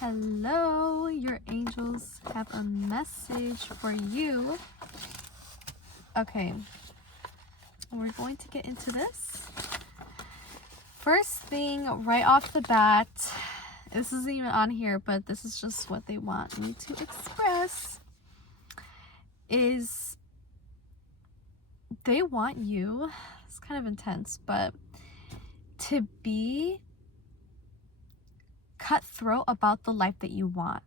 Hello, your angels have a message for you. Okay, we're going to get into this. First thing, right off the bat, this isn't even on here, but this is just what they want me to express, is they want you, it's kind of intense, but to be cutthroat about the life that you want.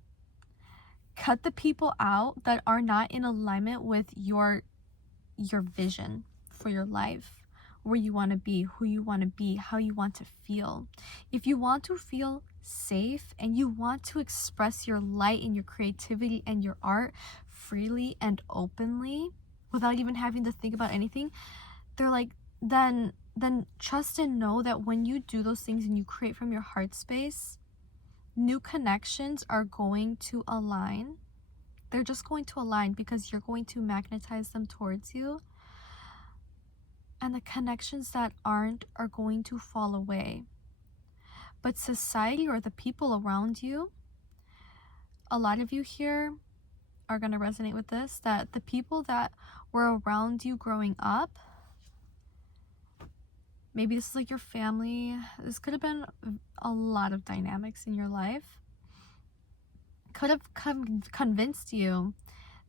Cut the people out that are not in alignment with your vision for your life, where you want to be, who you want to be, how you want to feel. If you want to feel safe and you want to express your light and your creativity and your art freely and openly without even having to think about anything, they're like, then trust and know that when you do those things and you create from your heart space, new connections are going to align. They're just going to align because you're going to magnetize them towards you. And the connections that aren't are going to fall away. But society or the people around you, a lot of you here are going to resonate with this, that the people that were around you growing up, maybe this is like your family, this could have been a lot of dynamics in your life, could have convinced you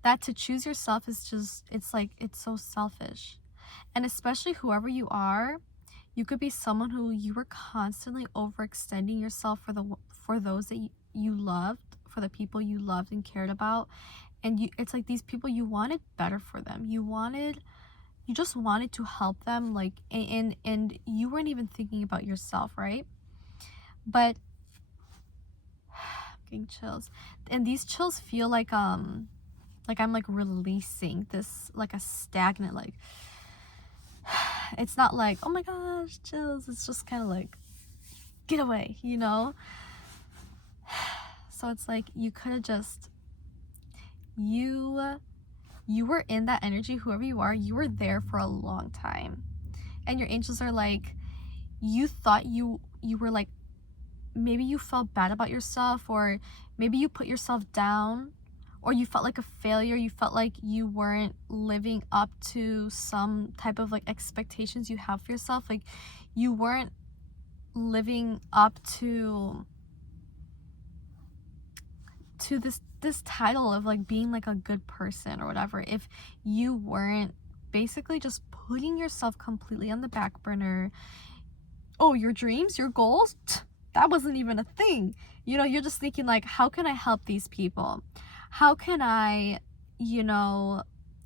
that to choose yourself is just, it's so selfish. And especially whoever you are, you could be someone who you were constantly overextending yourself for those that you loved, for the people you loved and cared about. And it's like these people, you wanted better for them. You just wanted to help them, like, and you weren't even thinking about yourself, right? But I'm getting chills. And these chills feel like I'm like releasing this, like a stagnant, like, it's not like, oh my gosh, chills. It's just kind of like, get away, you know? So it's like, you could have just, you were in that energy, whoever you are, you were there for a long time. And your angels are like, you thought you were like, maybe you felt bad about yourself, or maybe you put yourself down, or you felt like a failure. You felt like you weren't living up to some type of like expectations you have for yourself. Like you weren't living up to this title of like being like a good person or whatever. If you weren't basically just putting yourself completely on the back burner, oh, your dreams, your goals, that wasn't even a thing. You know, you're just thinking like, how can I help these people? How can I,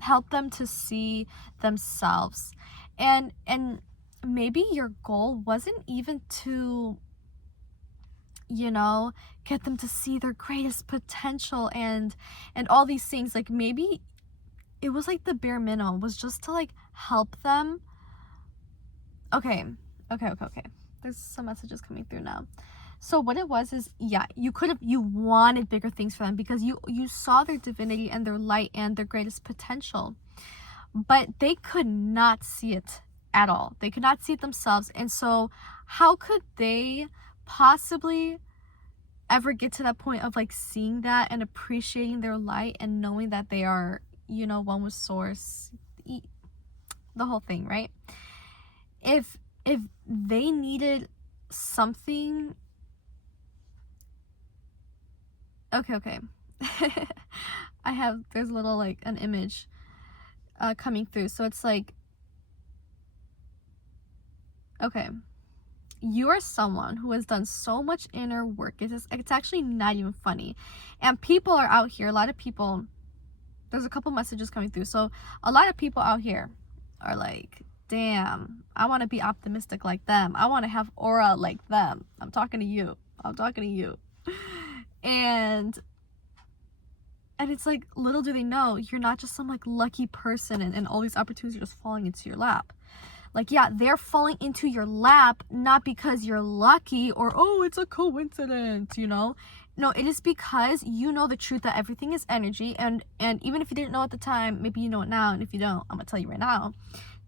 help them to see themselves? And maybe your goal wasn't even to, get them to see their greatest potential and all these things. Like maybe it was like the bare minimum was just to like help them. Okay. There's some messages coming through now. So what it was is, yeah, you wanted bigger things for them because you saw their divinity and their light and their greatest potential, but they could not see it at all. They could not see it themselves. And so how could they possibly ever get to that point of like seeing that and appreciating their light and knowing that they are, one with source, the whole thing, right? If they needed something, okay. There's a little like an image coming through. So it's like, okay, you are someone who has done so much inner work. It's actually not even funny. And people are out here, a lot of people, there's a couple messages coming through. So a lot of people out here are like, damn, I want to be optimistic like them. I want to have aura like them. I'm talking to you. And it's like, little do they know, you're not just some like lucky person and all these opportunities are just falling into your lap. Like, yeah, they're falling into your lap not because you're lucky or, oh, it's a coincidence, No, it is because you know the truth that everything is energy. And even if you didn't know at the time, maybe you know it now. And if you don't, I'm going to tell you right now,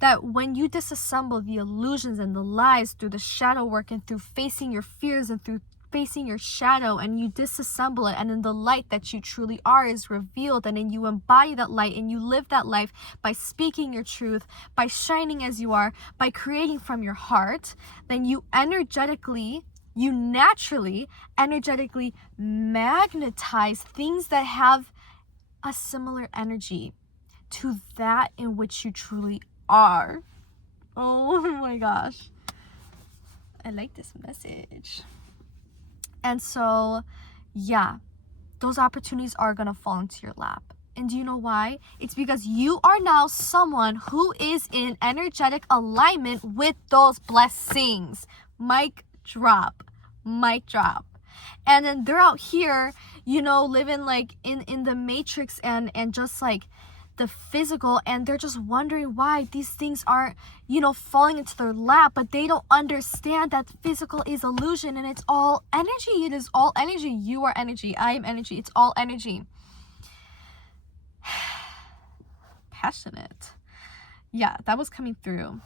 that when you disassemble the illusions and the lies through the shadow work and through facing your fears and through facing your shadow and you disassemble it, and then the light that you truly are is revealed, and then you embody that light and you live that life by speaking your truth, by shining as you are, by creating from your heart, then you naturally energetically magnetize things that have a similar energy to that in which you truly are. Oh my gosh, I like this message. And so yeah, those opportunities are gonna fall into your lap. And do you know why? It's because you are now someone who is in energetic alignment with those blessings. Mic drop. And then they're out here, living like in the matrix and just like the physical, and they're just wondering why these things aren't, falling into their lap, but they don't understand that physical is illusion and it's all energy. It is all energy. You are energy. I am energy. It's all energy. Passionate. Yeah, that was coming through.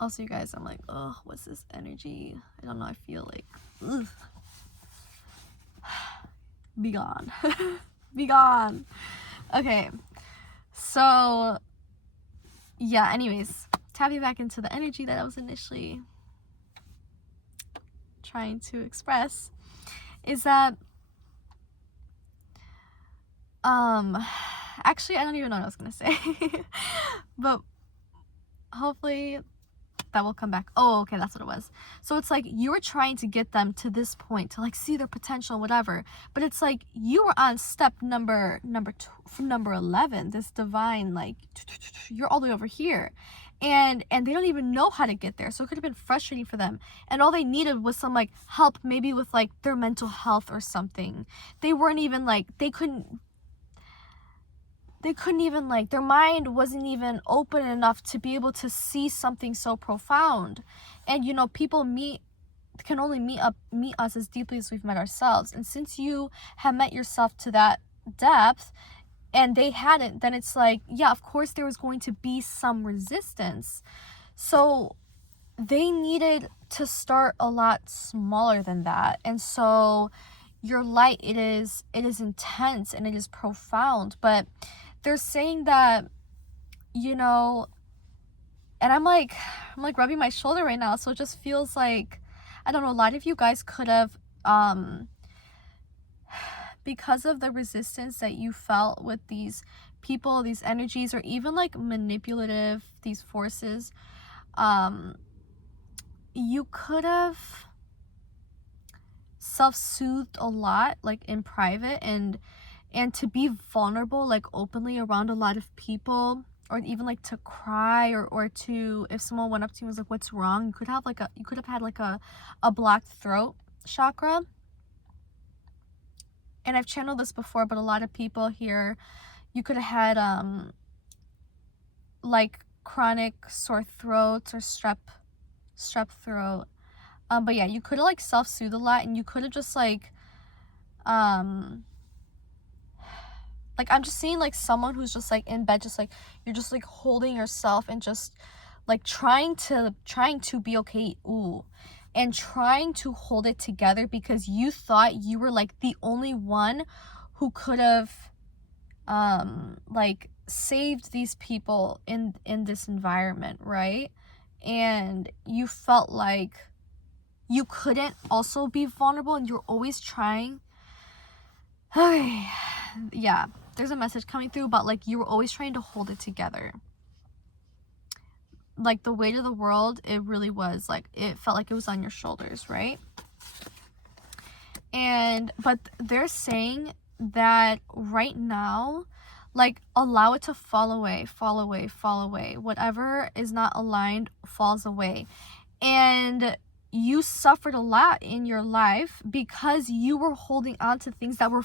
Also, you guys, I'm like, oh, what's this energy? I don't know. I feel like, ugh. Be gone. Be gone. Okay. So, yeah, anyways, tapping back into the energy that I was initially trying to express is that, actually, I don't even know what I was going to say, but hopefully that will come back. Oh, okay, that's what it was. So it's like you were trying to get them to this point to like see their potential, whatever. But it's like you were on step number 11. This divine, like you're all the way over here, and they don't even know how to get there. So it could have been frustrating for them. And all they needed was some like help, maybe with like their mental health or something. They weren't even like they couldn't even, like, their mind wasn't even open enough to be able to see something so profound. And people can only meet us as deeply as we've met ourselves. And since you have met yourself to that depth and they hadn't, then it's like, yeah, of course there was going to be some resistance. So they needed to start a lot smaller than that. And so your light, it is intense and it is profound, but they're saying that, and I'm like rubbing my shoulder right now. So it just feels like, I don't know, a lot of you guys could have, because of the resistance that you felt with these people, these energies, or even like manipulative, these forces, you could have self-soothed a lot, like in private, and to be vulnerable, like openly around a lot of people, or even like to cry, or to, if someone went up to you and was like, what's wrong? You could have had like a blocked throat chakra. And I've channeled this before, but a lot of people here, you could have had like chronic sore throats or strep throat. But yeah, you could have like self-soothed a lot, and you could have just like I'm just seeing like someone who's just like in bed, just like you're just like holding yourself and just like trying to be okay, and trying to hold it together because you thought you were like the only one who could have like saved these people in this environment, right? And you felt like you couldn't also be vulnerable, and you're always trying. Yeah, there's a message coming through about like you were always trying to hold it together. Like the weight of the world, it really was like, it felt like it was on your shoulders, right? But they're saying that right now, like, allow it to fall away. Whatever is not aligned falls away. And you suffered a lot in your life because you were holding on to things that were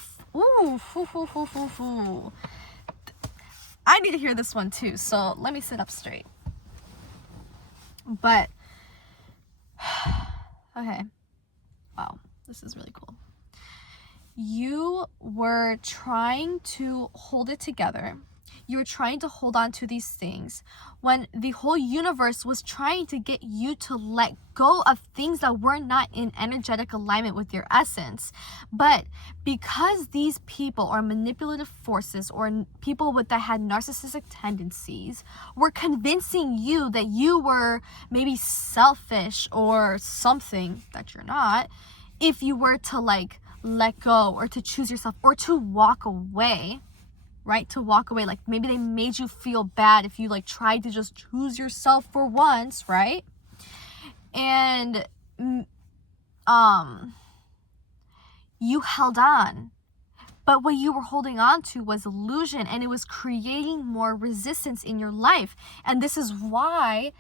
I need to hear this one too, so let me sit up straight. But okay, wow, this is really cool. You were trying to hold it together. You were trying to hold on to these things when the whole universe was trying to get you to let go of things that were not in energetic alignment with your essence. But because these people or manipulative forces or people that had narcissistic tendencies were convincing you that you were maybe selfish or something that you're not, if you were to like let go or to choose yourself or to walk away, right? To walk away, like maybe they made you feel bad if you like tried to just choose yourself for once, right? And you held on, but what you were holding on to was illusion, and it was creating more resistance in your life. And this is why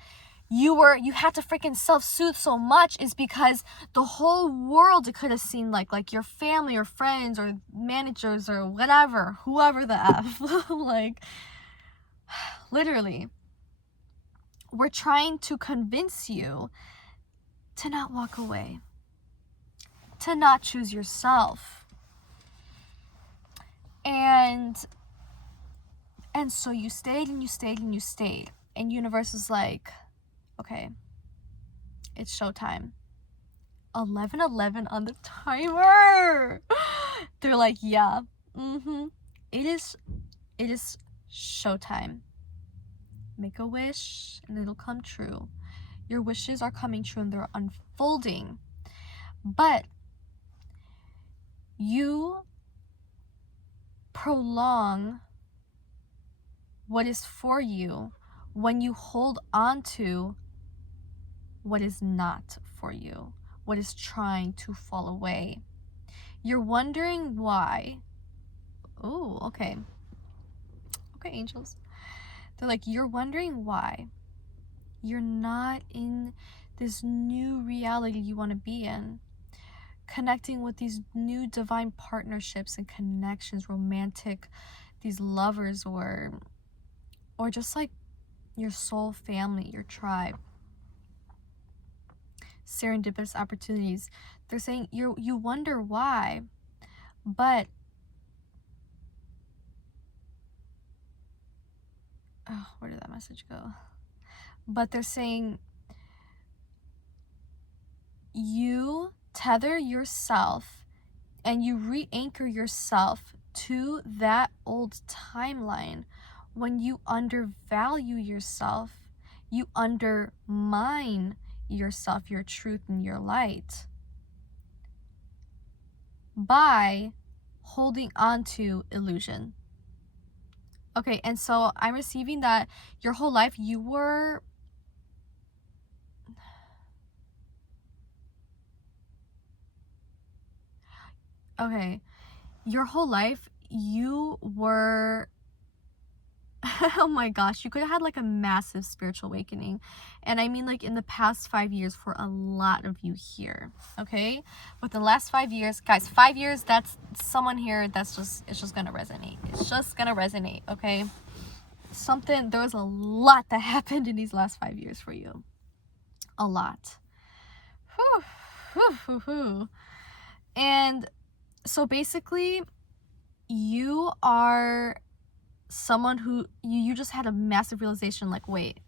you had to freaking self-soothe so much, is because the whole world, it could have seemed like your family or friends or managers or whatever, whoever the F, like literally, we're trying to convince you to not walk away, to not choose yourself. And so you stayed and you stayed and you stayed, and universe is like, okay, it's showtime. 11:11 on the timer. They're like, yeah, it is showtime. Make a wish and it'll come true. Your wishes are coming true and they're unfolding. But you prolong what is for you when you hold on to what is not for you, what is trying to fall away. You're wondering why. Oh, okay. Okay, angels. They're like, you're wondering why you're not in this new reality you want to be in, connecting with these new divine partnerships and connections, romantic, these lovers, or just like your soul family, your tribe, serendipitous opportunities. They're saying you wonder why, but where did that message go? But they're saying you tether yourself and you re-anchor yourself to that old timeline when you undervalue yourself, you undermine yourself, your truth, and your light by holding on to illusion. Okay, and so I'm receiving that your whole life you were your whole life you were oh my gosh, you could have had like a massive spiritual awakening. And I mean, like in the past 5 years for a lot of you here, okay? Within the last 5 years, guys, 5 years, that's someone here it's just gonna resonate. It's just gonna resonate, okay? There was a lot that happened in these last 5 years for you. A lot. And so basically, you are someone who you just had a massive realization, like, wait,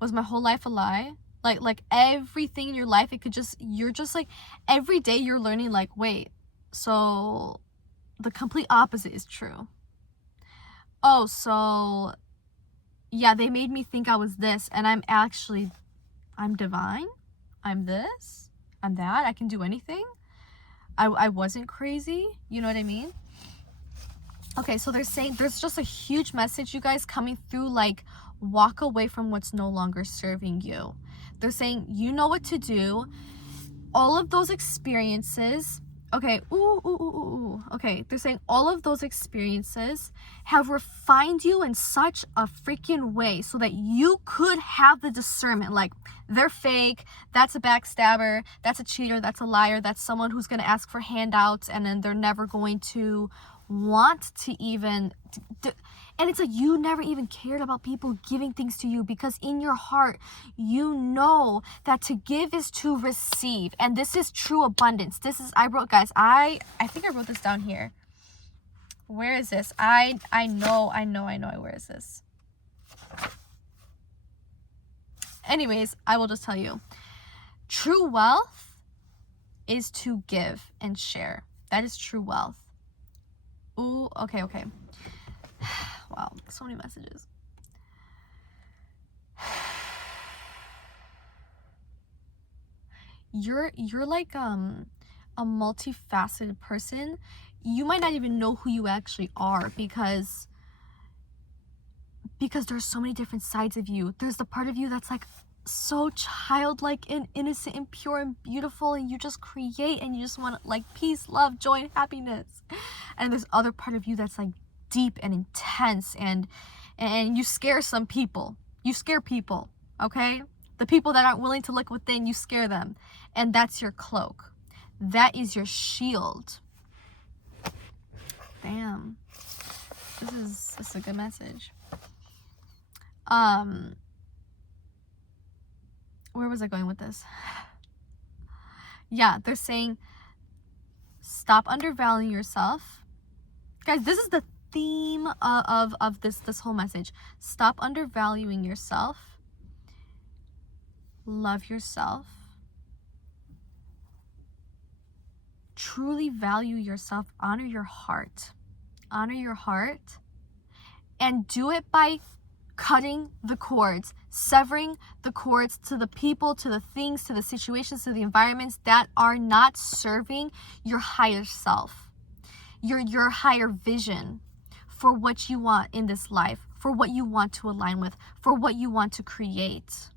was my whole life a lie? Like everything in your life, you're just like, every day you're learning, like, wait, so the complete opposite is true. Oh, so yeah, they made me think I was this, and I'm divine, I'm this, I'm that, I can do anything, I wasn't crazy, you know what I mean? Okay, so they're saying there's just a huge message, you guys, coming through, like, walk away from what's no longer serving you. They're saying you know what to do. All of those experiences, okay, okay, they're saying all of those experiences have refined you in such a freaking way so that you could have the discernment, like, they're fake, that's a backstabber, that's a cheater, that's a liar, that's someone who's going to ask for handouts and then they're never going to want to even and it's like you never even cared about people giving things to you, because in your heart you know that to give is to receive, and this is true abundance. I think I wrote this down here. Where is this? I know. Where is this? Anyways, I will just tell you. True wealth is to give and share. That is true wealth. Ooh, okay. Wow, so many messages. You're like a multifaceted person. You might not even know who you actually are because there's so many different sides of you. There's the part of you that's like so childlike and innocent and pure and beautiful, and you just create and you just want like peace, love, joy, and happiness. And there's other part of you that's like deep and intense, and you scare some people. You scare people, okay? The people that aren't willing to look within, you scare them. And that's your cloak. That is your shield. Damn. This is a good message. Where was I going with this? Yeah, they're saying stop undervaluing yourself. Guys, this is the theme of this whole message. Stop undervaluing yourself. Love yourself. Truly value yourself. Honor your heart. Honor your heart. And do it by cutting the cords, severing the cords to the people, to the things, to the situations, to the environments that are not serving your higher self, your higher vision for what you want in this life, for what you want to align with, for what you want to create.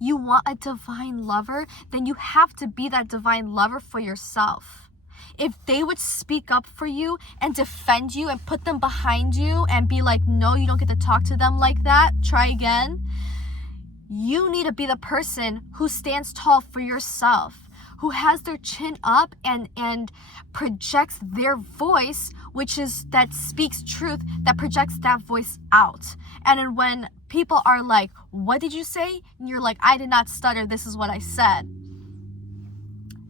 You want a divine lover, then you have to be that divine lover for yourself. If they would speak up for you and defend you and put them behind you and be like, no, you don't get to talk to them like that, try again. You need to be the person who stands tall for yourself, who has their chin up and projects their voice, which is that speaks truth, that projects that voice out. And then when people are like, what did you say? And you're like, I did not stutter, this is what I said.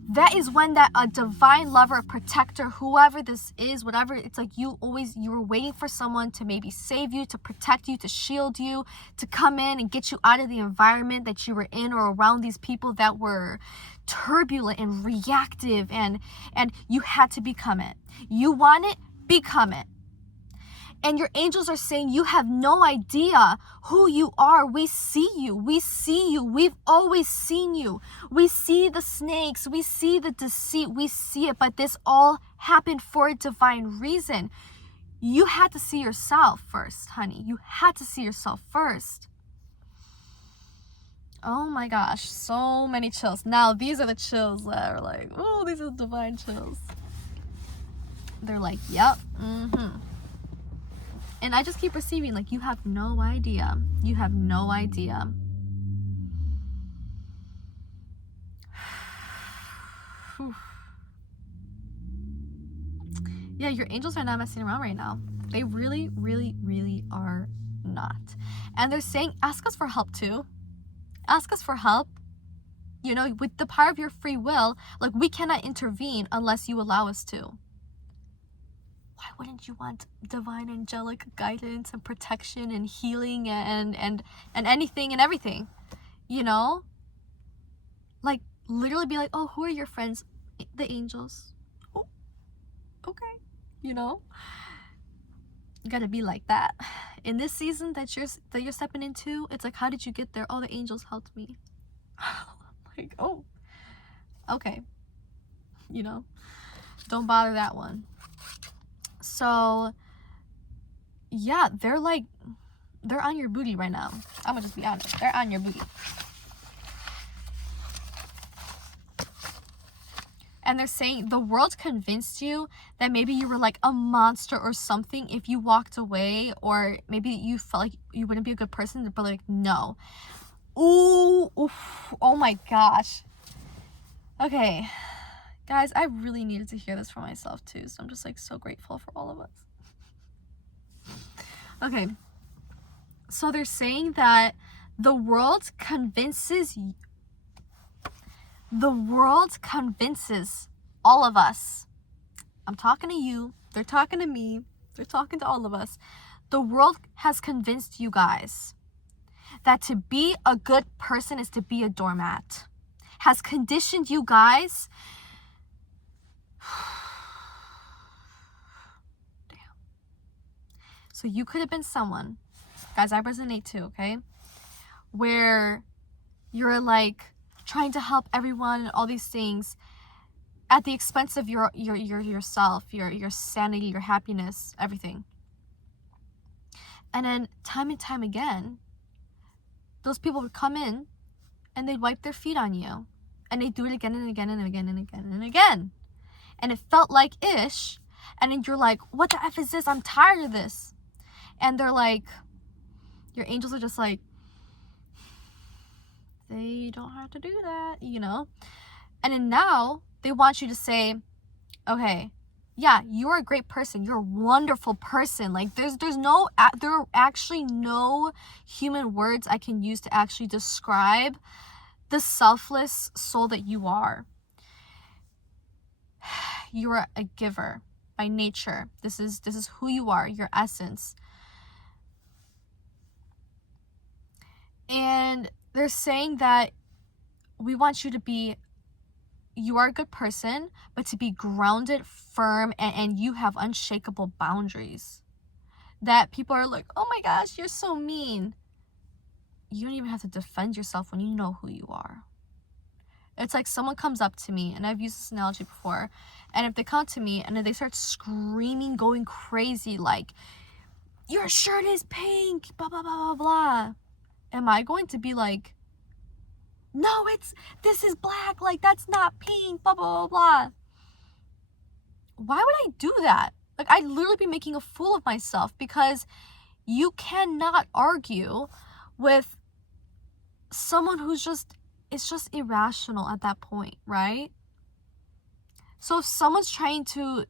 That is when that a divine lover, a protector, whoever this is, whatever, it's like you were waiting for someone to maybe save you, to protect you, to shield you, to come in and get you out of the environment that you were in or around these people that were turbulent and reactive, and you had to become it. You want it, become it. And your angels are saying you have no idea who you are. We see you. We see you. We've always seen you. We see the snakes. We see the deceit. We see it. But this all happened for a divine reason. You had to see yourself first, honey. You had to see yourself first. Oh my gosh. So many chills. Now, these are the chills that are like, oh, these are divine chills. They're like, yep. And I just keep receiving, like, you have no idea. You have no idea. Yeah, your angels are not messing around right now. They really, really, really are not. And they're saying, ask us for help too. Ask us for help. You know, with the power of your free will, like, we cannot intervene unless you allow us to. Why wouldn't you want divine angelic guidance and protection and healing and anything and everything? You know? Like, literally be like, oh, who are your friends? The angels. Oh, okay. You know? You gotta be like that. In this season that you're stepping into, it's like, how did you get there? Oh, the angels helped me. Like, oh, okay. You know? Don't bother that one. So, yeah, they're on your booty right now. I'm gonna just be honest. They're on your booty. And they're saying the world convinced you that maybe you were like a monster or something if you walked away, or maybe you felt like you wouldn't be a good person, but like, no. Ooh, oof, oh my gosh. Okay. Guys, I really needed to hear this for myself too, so I'm just like so grateful for all of us. Okay, so they're saying that the world convinces all of us, I'm talking to you, They're talking to me. They're talking to all of us. The world has convinced you guys that to be a good person is to be a doormat. Has conditioned you guys. Damn. So you could have been someone, guys, I resonate too, okay? Where you're like trying to help everyone and all these things at the expense of yourself, your sanity, your happiness, everything. And then time and time again, those people would come in and they'd wipe their feet on you. And they'd do it again and again and again and again and again. And it felt like ish. And then you're like, what the F is this? I'm tired of this. And they're like, your angels are just like, they don't have to do that, you know? And then now they want you to say, okay, yeah, you're a great person. You're a wonderful person. Like there are actually no human words I can use to actually describe the selfless soul that you are. You are a giver by nature. This is who you are, your essence. And they're saying that we want you to be, you are a good person, but to be grounded, firm, and you have unshakable boundaries. That people are like, oh my gosh, you're so mean. You don't even have to defend yourself when you know who you are. It's like someone comes up to me, and I've used this analogy before, and if they come to me and then they start screaming, going crazy, like, your shirt is pink, blah, blah, blah, blah, blah. Am I going to be like, no, this is black, like, that's not pink, blah, blah, blah, blah. Why would I do that? Like, I'd literally be making a fool of myself, because you cannot argue with someone who's just, it's just irrational at that point, right? So if someone's trying to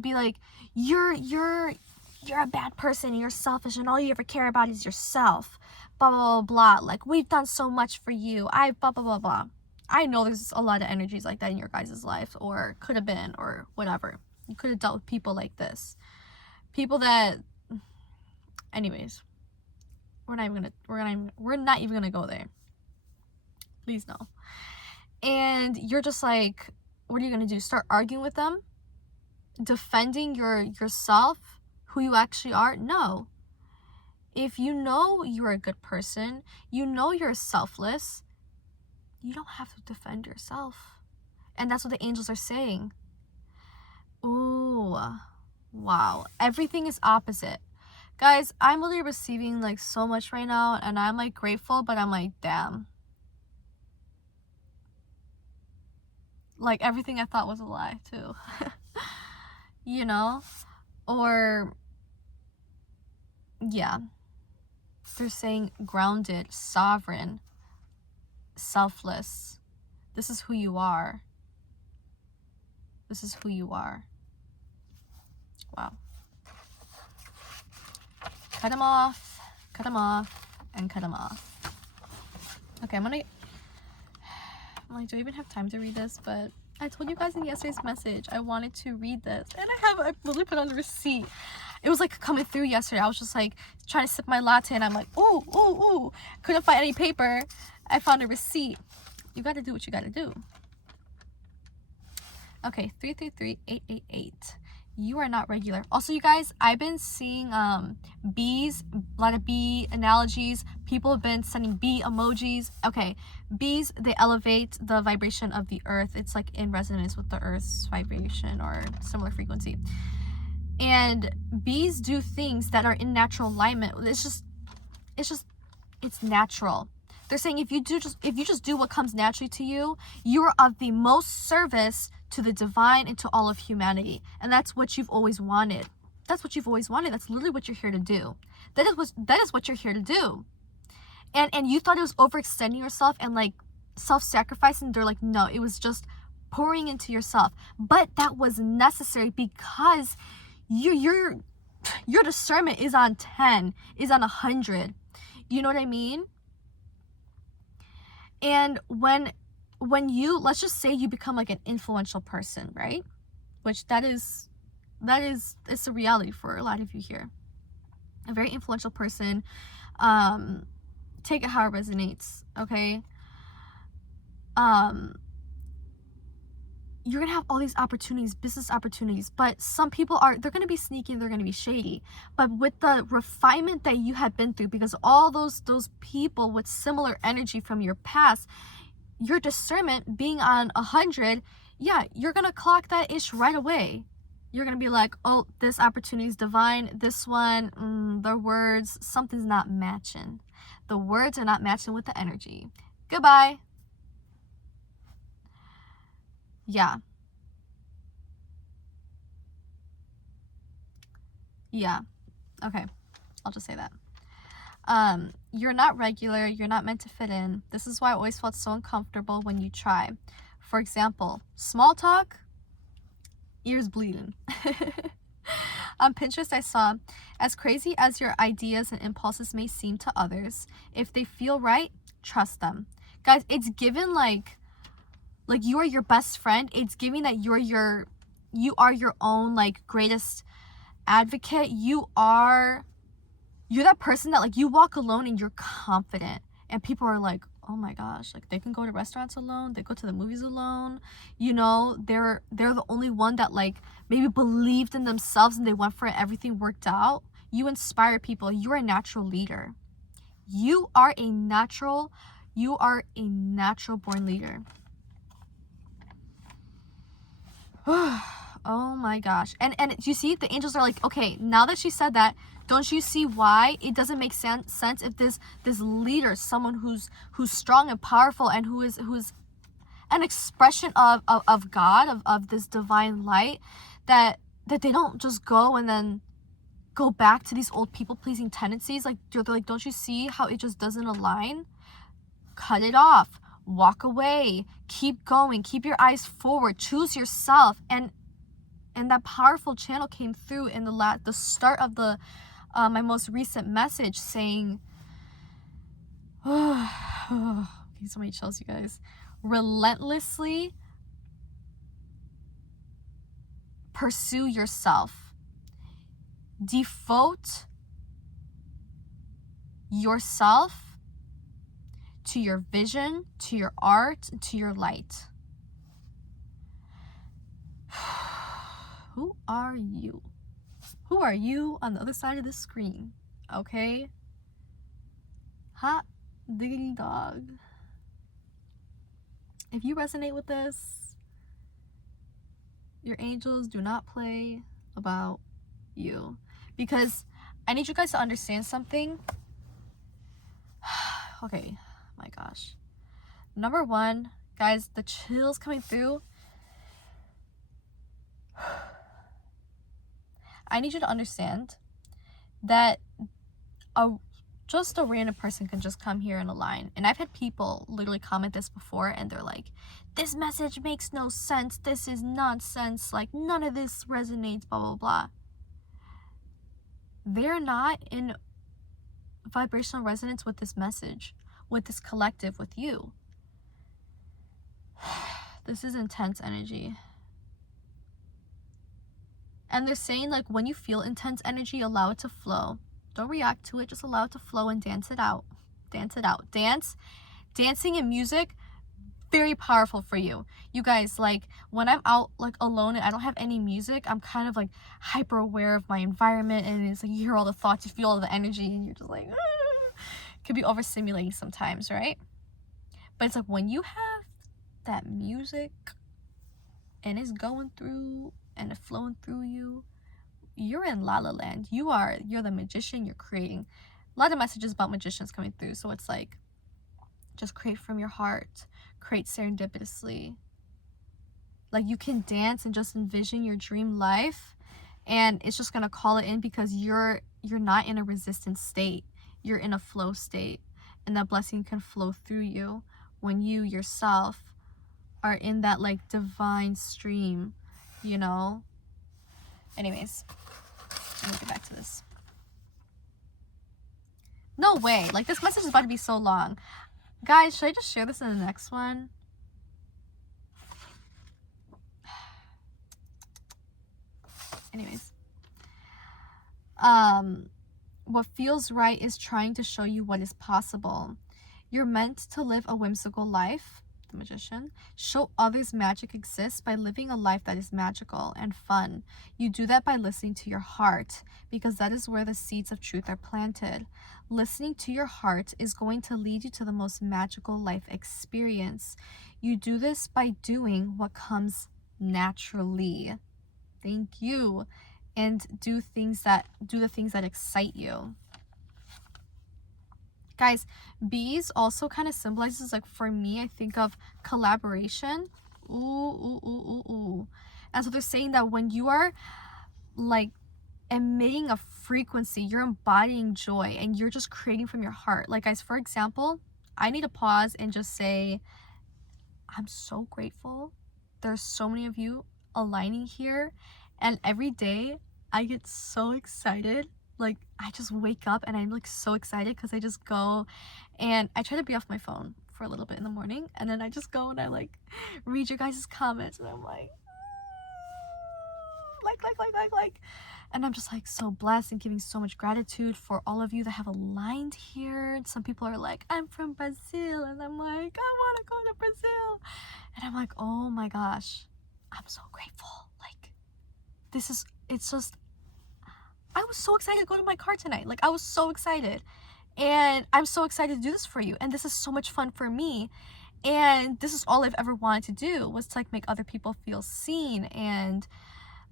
be like, you're a bad person, you're selfish, and all you ever care about is yourself, blah, blah, blah, blah, like, we've done so much for you, blah, blah, blah, blah. I know there's a lot of energies like that in your guys' life, or could have been, or whatever. You could have dealt with people like this. People that, anyways, we're not even gonna go there. Please no. And you're just like, what are you gonna do? Start arguing with them? Defending yourself, who you actually are? No. If you know you're a good person, you know you're selfless, you don't have to defend yourself. And that's what the angels are saying. Ooh, wow. Everything is opposite. Guys, I'm literally receiving like so much right now, and I'm like grateful, but I'm like, damn. Like, everything I thought was a lie too. You know? Or, yeah. They're saying grounded, sovereign, selfless. This is who you are. This is who you are. Wow. Cut them off, and cut them off. Okay, I'm like, do I even have time to read this? But I told you guys in yesterday's message I wanted to read this, and I literally put on the receipt. It was like coming through yesterday. I was just like trying to sip my latte, and I'm like, ooh. Couldn't find any paper. I found a receipt. You gotta do what you gotta do. Okay, 333-888. You are not regular. Also, you guys, I've been seeing bees, a lot of bee analogies. People have been sending bee emojis. Okay, bees, they elevate the vibration of the earth. It's like in resonance with the earth's vibration or similar frequency. And bees do things that are in natural alignment. It's natural. They're saying if you just do what comes naturally to you, you are of the most service to the divine and to all of humanity. And that's what you've always wanted. That's what you've always wanted. That's literally what you're here to do. That is what you're here to do. And you thought it was overextending yourself and like self-sacrificing. They're like, no, it was just pouring into yourself. But that was necessary because your discernment is on 10, is on 100. You know what I mean? And when you, let's just say you become like an influential person, right? Which that is it's a reality for a lot of you here. A very influential person. Take it how it resonates, okay? You're gonna have all these opportunities, business opportunities, but some people they're gonna be sneaky, they're gonna be shady. But with the refinement that you have been through, because all those people with similar energy from your past, your discernment being on 100, yeah, you're gonna clock that ish right away. You're gonna be like, oh, this opportunity is divine. This one, the words, something's not matching. The words are not matching with the energy. Goodbye. Yeah. Yeah. Okay. I'll just say that. You're not regular. You're not meant to fit in. This is why I always felt so uncomfortable when you try. For example, small talk, ears bleeding. On Pinterest, I saw, as crazy as your ideas and impulses may seem to others, if they feel right, trust them. Guys, it's given like you are your best friend. It's giving that you are your own like greatest advocate. You're that person that like you walk alone and you're confident, and people are like, oh my gosh, like they can go to restaurants alone, they go to the movies alone, you know, they're the only one that like maybe believed in themselves and they went for it, everything worked out. You inspire people. You're a natural leader. You are a natural born leader. Oh my gosh. And you see, the angels are like, okay, now that she said that, don't you see why it doesn't make sense if this leader, someone who's strong and powerful and who's an expression of God, of this divine light, that they don't just go and then go back to these old people pleasing tendencies. Like they're like, don't you see how it just doesn't align? Cut it off. Walk away. Keep going. Keep your eyes forward. Choose yourself. And that powerful channel came through in the start of the my most recent message, saying, okay, so many chills, you guys. Relentlessly pursue yourself. Devote yourself to your vision, to your art, to your light. Who are you? Who are you on the other side of the screen? Okay? Hot diggity dog. If you resonate with this, your angels do not play about you. Because I need you guys to understand something. Okay, my gosh. Number one, guys, the chills coming through. I need you to understand that just a random person can just come here and align. And I've had people literally comment this before, and they're like, this message makes no sense. This is nonsense. Like, none of this resonates, blah, blah, blah. They're not in vibrational resonance with this message, with this collective, with you. This is intense energy. And they're saying, like, when you feel intense energy, allow it to flow. Don't react to it. Just allow it to flow and dance it out. Dance it out. Dancing and music, very powerful for you. You guys, like, when I'm out, like, alone and I don't have any music, I'm kind of, like, hyper aware of my environment. And it's like, you hear all the thoughts, you feel all the energy, and you're just like, could be overstimulating sometimes, right? But it's like, when you have that music and it's going through and flowing through you, you're in La La Land. You're the magician. You're creating. A lot of messages about magicians coming through. So it's like, just create from your heart. Create serendipitously. Like, you can dance and just envision your dream life, and it's just gonna call it in, because you're not in a resistant state. You're in a flow state, and that blessing can flow through you when you yourself are in that, like, divine stream, you know? Anyways, let me get back to this. No way. Like, this message is about to be so long. Guys, should I just share this in the next one? Anyways. What feels right is trying to show you what is possible. You're meant to live a whimsical life, the Magician. Show others magic exists by living a life that is magical and fun. You do that by listening to your heart, because that is where the seeds of truth are planted. Listening to your heart is going to lead you to the most magical life experience. You do this by doing what comes naturally. Thank you. And do the things that excite you. Guys, bees also kind of symbolizes, like, for me, I think of collaboration. Ooh. And so they're saying that when you are like emitting a frequency, you're embodying joy and you're just creating from your heart. Like, guys, for example, I need to pause and just say, I'm so grateful. There's so many of you aligning here, and every day I get so excited. Like, I just wake up and I'm like so excited because I just go and I try to be off my phone for a little bit in the morning, and then I just go and I like read your guys' comments, and I'm like and I'm just like so blessed and giving so much gratitude for all of you that have aligned here. Some people are like, I'm from Brazil, and I'm like, I want to go to Brazil, and I'm like, oh my gosh, I'm so grateful. Like, it's just, I was so excited to go to my car tonight. Like, I was so excited, and I'm so excited to do this for you, and this is so much fun for me, and this is all I've ever wanted to do, was to like make other people feel seen.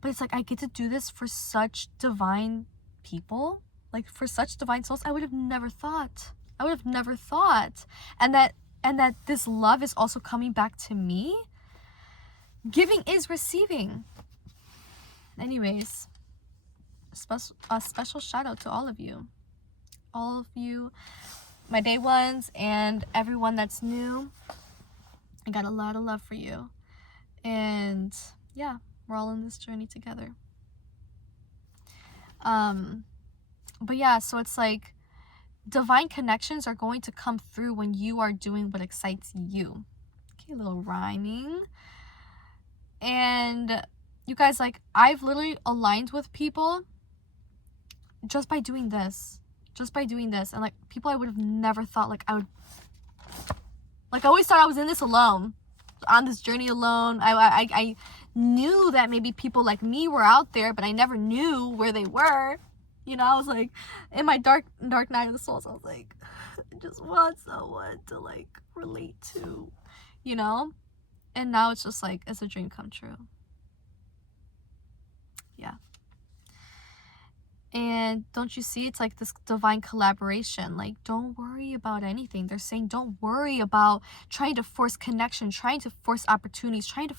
But it's like, I get to do this for such divine people, like for such divine souls. I would have never thought, and that this love is also coming back to me. Giving is receiving. Anyways, a special shout out to all of you, my day ones, and everyone that's new. I got a lot of love for you, and yeah, we're all in this journey together. But yeah, so it's like divine connections are going to come through when you are doing what excites you. Okay, a little rhyming. And you guys, like, I've literally aligned with people just by doing this, and like people I would have never thought, like, I would, like, I always thought I was in this alone, on this journey alone. I knew that maybe people like me were out there, but I never knew where they were. You know, I was like, in my dark night of the soul, so I was like, I just want someone to like relate to, you know? And now it's just like, it's a dream come true. Yeah. And don't you see, it's like this divine collaboration. Like, don't worry about anything. They're saying don't worry about trying to force connection, trying to force opportunities, trying to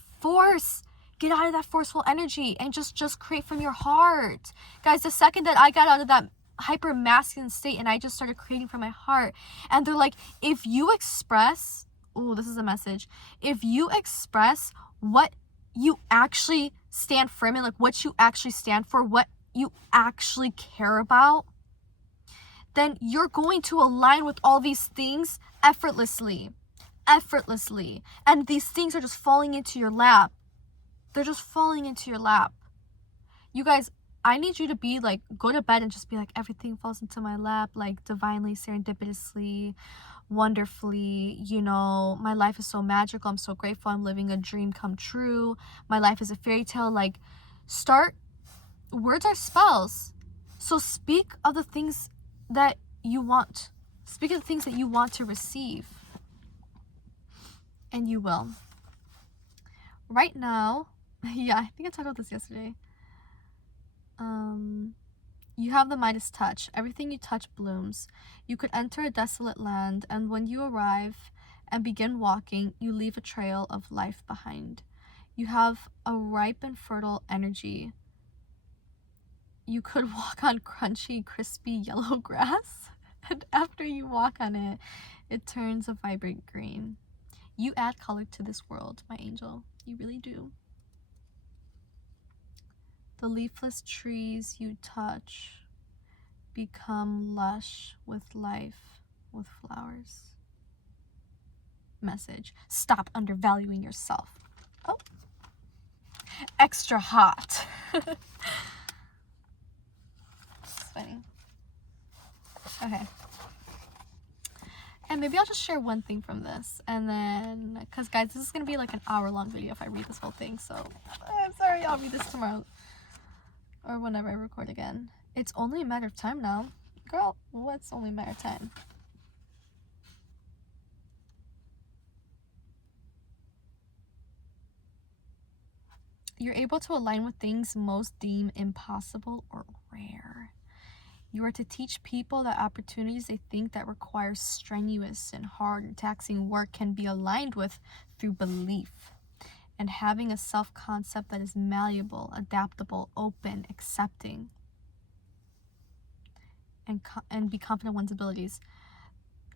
get out of that forceful energy, and just create from your heart. Guys, the second that I got out of that hyper masculine state and I just started creating from my heart, and they're like, if you express, this is a message, if you express what you actually stand firm in, like what you actually stand for, what you actually care about, then you're going to align with all these things effortlessly. And these things are just falling into your lap. They're just falling into your lap. You guys, I need you to be like, go to bed and just be like, everything falls into my lap, like divinely, serendipitously, wonderfully. You know, my life is so magical. I'm so grateful. I'm living a dream come true. My life is a fairy tale. Like, words are spells. So speak of the things that you want. Speak of the things that you want to receive. And you will. Right now, yeah, I think I talked about this yesterday. You have the Midas touch. Everything you touch blooms. You could enter a desolate land, and when you arrive and begin walking, you leave a trail of life behind. You have a ripe and fertile energy. You could walk on crunchy, crispy yellow grass, and after you walk on it, it turns a vibrant green. You add color to this world, my angel. You really do. The leafless trees you touch become lush with life, with flowers. Message: stop undervaluing yourself. Oh, extra hot. Okay. And maybe I'll just share one thing from this. And then, because guys, this is going to be like an hour-long video if I read this whole thing. So, I'm sorry, I'll read this tomorrow. Or whenever I record again. It's only a matter of time now. Girl, what's only a matter of time? You're able to align with things most deem impossible or rare. You are to teach people that opportunities they think that require strenuous and hard and taxing work can be aligned with through belief and having a self-concept that is malleable, adaptable, open, accepting, and be confident in one's abilities.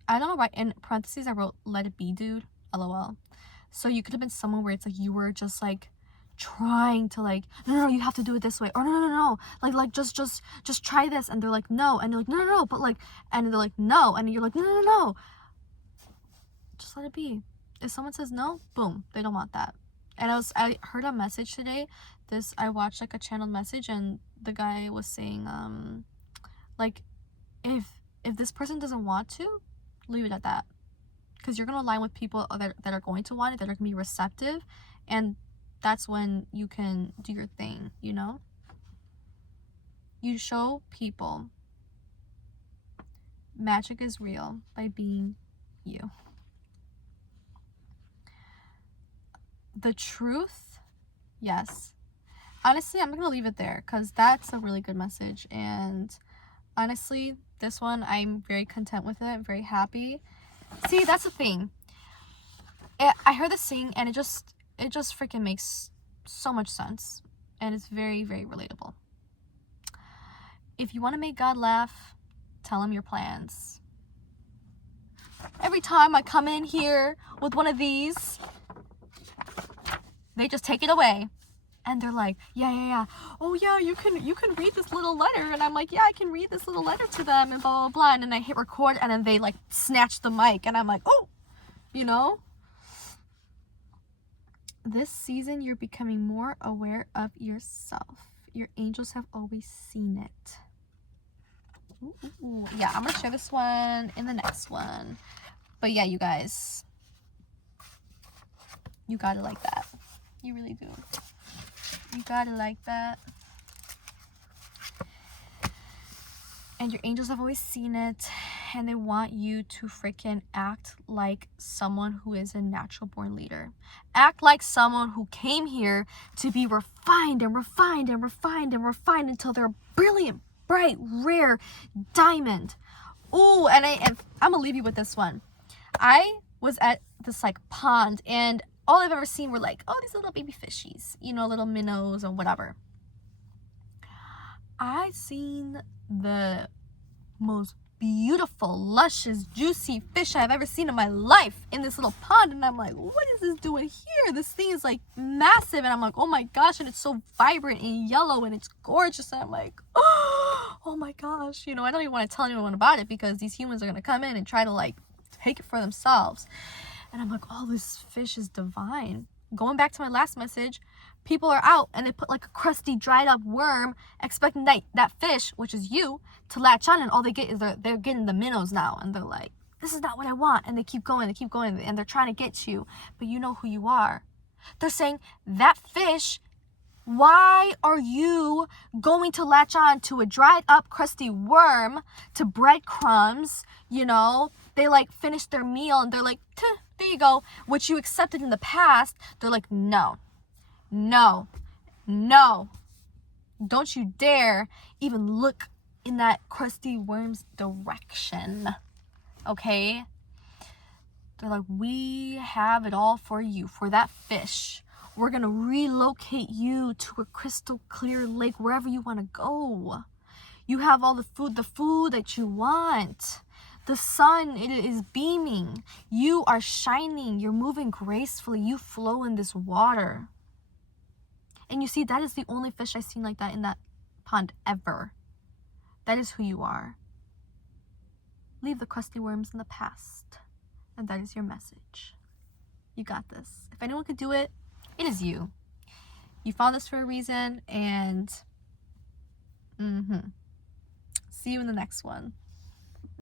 I don't know why, in parentheses I wrote, let it be, dude, LOL. So you could have been someone where it's like you were just like trying to like, no, you have to do it this way, or no, like just try this, and they're like no, and they're like no, but like, and they're like no, and you're like no, just let it be. If someone says no, boom, they don't want that. And I heard a message today. I watched like a channeled message, and the guy was saying like if this person doesn't want to, leave it at that, because you're gonna align with people that are going to want it, that are gonna be receptive, and that's when you can do your thing, you know? You show people magic is real by being you. The truth, yes. Honestly, I'm gonna leave it there because that's a really good message. And honestly, this one, I'm very content with it, very happy. See, that's the thing. I heard this thing and it just freaking makes so much sense, and it's very, very relatable. If you want to make God laugh, tell him your plans. Every time I come in here with one of these, they just take it away, and they're like, yeah, oh yeah, you can read this little letter, and I'm like, yeah, I can read this little letter to them, and blah blah blah, and then I hit record, and then they like snatch the mic, and I'm like, oh, you know. This season, you're becoming more aware of yourself. Your angels have always seen it. Ooh. Yeah, I'm going to share this one in the next one. But yeah, you guys, you got to like that. You really do. You got to like that. And your angels have always seen it. And they want you to freaking act like someone who is a natural born leader. Act like someone who came here to be refined and refined and refined and refined until they're a brilliant, bright, rare diamond. Ooh, and I'm gonna leave you with this one. I was at this like pond, and all I've ever seen were like, oh, these little baby fishies, you know, little minnows or whatever. I seen the most beautiful, luscious, juicy fish I've ever seen in my life in this little pond, and I'm like, what is this doing here? This thing is like massive, and I'm like, oh my gosh, and it's so vibrant and yellow and it's gorgeous, and I'm like, oh my gosh, you know, I don't even want to tell anyone about it because these humans are gonna come in and try to like take it for themselves. And I'm like, oh, this fish is divine. Going back to my last message, people are out and they put like a crusty, dried up worm, expecting that fish, which is you, to latch on, and all they get is they're getting the minnows now, and they're like, this is not what I want, and they keep going, and they're trying to get you, but you know who you are. They're saying, that fish, why are you going to latch on to a dried up, crusty worm, to breadcrumbs, you know? They like finish their meal and they're like, there you go, which you accepted in the past. They're like, no, don't you dare even look in that crusty worm's direction, okay? They're like, we have it all for you, for that fish. We're gonna relocate you to a crystal clear lake, wherever you want to go. You have all the food that you want. The sun, it is beaming. You are shining. You're moving gracefully. You flow in this water. And you see, that is the only fish I've seen like that in that pond ever. That is who you are. Leave the crusty worms in the past. And that is your message. You got this. If anyone could do it, it is you. You found this for a reason, and see you in the next one.